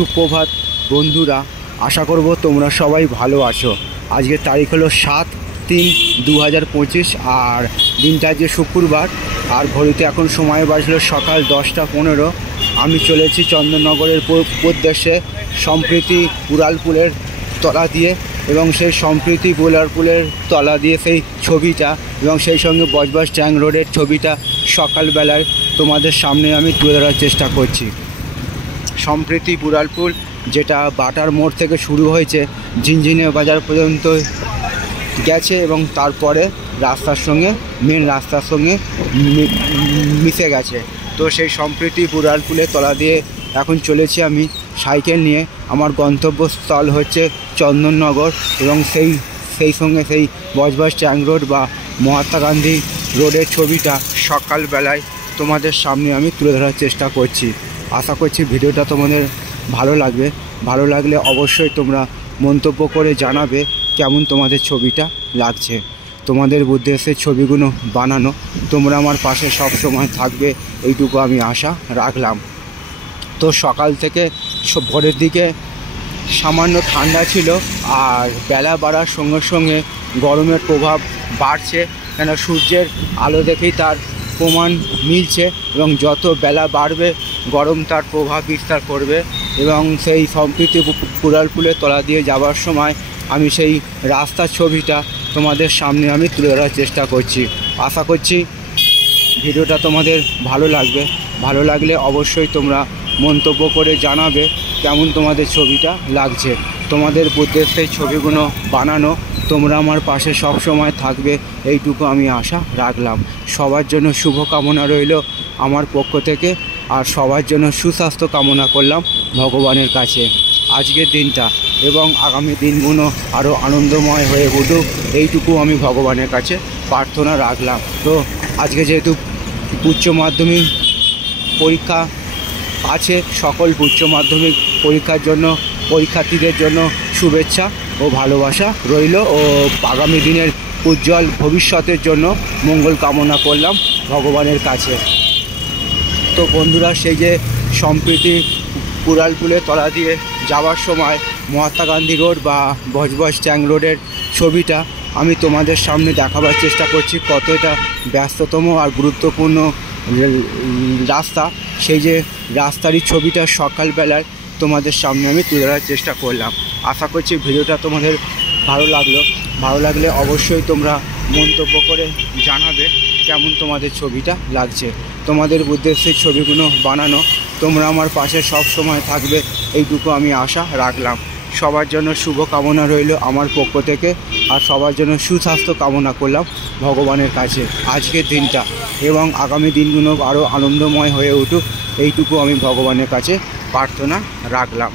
সুপ্রভাত বন্ধুরা, আশা করব তোমরা সবাই ভালো আছো। আজকের তারিখ হলো 7/3/2025 আর দিনটা আজকে শুক্রবার। আর ঘড়িতে এখন সময় বাজলো সকাল 10টা 15। আমি চলেছি চন্দননগরের উদ্দেশ্যে সম্প্রীতি উড়ালপুলের তলা দিয়ে, এবং সেই সম্প্রীতি উড়ালপুলের তলা দিয়ে সেই ছবিটা এবং সেই সঙ্গে বজবজ ট্যাঙ্ক রোডের ছবিটা সকালবেলায় তোমাদের সামনে আমি তুলে ধরার চেষ্টা করছি। সম্প্রীতি উড়ালপুল যেটা বাটার মোড় থেকে শুরু হয়েছে, ঝিনঝিনে বাজার পর্যন্ত গেছে এবং তারপরে মেন রাস্তার সঙ্গে মিশে গেছে। তো সেই সম্প্রীতি উড়ালপুলের তলা দিয়ে এখন চলেছি আমি সাইকেল নিয়ে। আমার গন্তব্যস্থল হচ্ছে চন্দননগর, এবং সেই সঙ্গে সেই বজবজ ট্যাঙ্ক রোড বা মহাত্মা গান্ধী রোডের ছবিটা সকালবেলায় তোমাদের সামনে আমি তুলে ধরার চেষ্টা করছি। আশা করছি ভিডিওটা তোমাদের ভালো লাগবে। ভালো লাগলে অবশ্যই তোমরা মন্তব্য করে জানাবে কেমন তোমাদের ছবিটা লাগছে। তোমাদের উদ্দেশ্যে ছবিগুলো বানানো, তোমরা আমার পাশে সব সময় থাকবে, এইটুকু আমি আশা রাখলাম। তো সকাল থেকে ভোরের দিকে সামান্য ঠান্ডা ছিল, আর বেলা বাড়ার সঙ্গে সঙ্গে গরমের প্রভাব বাড়ছে, কেন সূর্যের আলো দেখেই তার প্রমাণ মিলছে, এবং যত বেলা বাড়বে গরম তার প্রভাব বিস্তার করবে। এবং সেই সম্প্রীতি উড়ালপুলের তলা দিয়ে যাওয়ার সময় আমি সেই রাস্তার ছবিটা তোমাদের সামনে আমি তুলে ধরার চেষ্টা করছি। আশা করছি ভিডিওটা তোমাদের ভালো লাগবে। ভালো লাগলে অবশ্যই তোমরা মন্তব্য করে জানাবে কেমন তোমাদের ছবিটা লাগছে। তোমাদের উদ্দেশ্যে ছবিগুলো বানানো, তোমরা আমার পাশে সব সময় থাকবে, এইটুকু আমি আশা রাখলাম। সবার জন্য শুভকামনা রইল আমার পক্ষ থেকে, আর সবার জন্য সুস্বাস্থ্য কামনা করলাম ভগবানের কাছে। আজকের দিনটা এবং আগামী দিনগুলো আরও আনন্দময় হয়ে উঠুক, এইটুকু আমি ভগবানের কাছে প্রার্থনা রাখলাম। তো আজকে যেহেতু উচ্চ মাধ্যমিক পরীক্ষা আছে, সকল উচ্চ মাধ্যমিক পরীক্ষার জন্য পরীক্ষার্থীদের জন্য শুভেচ্ছা ও ভালোবাসা রইল, ও আগামী দিনের উজ্জ্বল ভবিষ্যতের জন্য মঙ্গল কামনা করলাম ভগবানের কাছে। তো বন্ধুরা, সেই যে সম্প্রীতি উড়ালপুলের তলা দিয়ে যাওয়ার সময় মহাত্মা গান্ধী রোড বা বজবজ ট্যাঙ্ক রোডের ছবিটা আমি তোমাদের সামনে দেখাবার চেষ্টা করছি। কতটা ব্যস্ততম আর গুরুত্বপূর্ণ রাস্তা, সেই যে রাস্তারই ছবিটা সকালবেলায় তোমাদের সামনে আমি তুলে ধরার চেষ্টা করলাম। আশা করছি ভিডিওটা তোমাদের ভালো লাগলো। ভালো লাগলে অবশ্যই তোমরা মন্তব্য করে জানাবে কেমন তোমাদের ছবিটা লাগছে। তোমাদের উদ্দেশ্যে ছবিগুলো বানানো, তোমরা আমার পাশে সব সময় থাকবে, এইটুকু আমি আশা রাখলাম। সবার জন্য শুভ কামনা রইল আমার পক্ষ থেকে, আর সবার জন্য সুস্বাস্থ্য কামনা করলাম ভগবানের কাছে। আজকের দিনটা এবং আগামী দিনগুলো আরও আনন্দময় হয়ে উঠুক, এইটুকু আমি ভগবানের কাছে প্রার্থনা রাখলাম।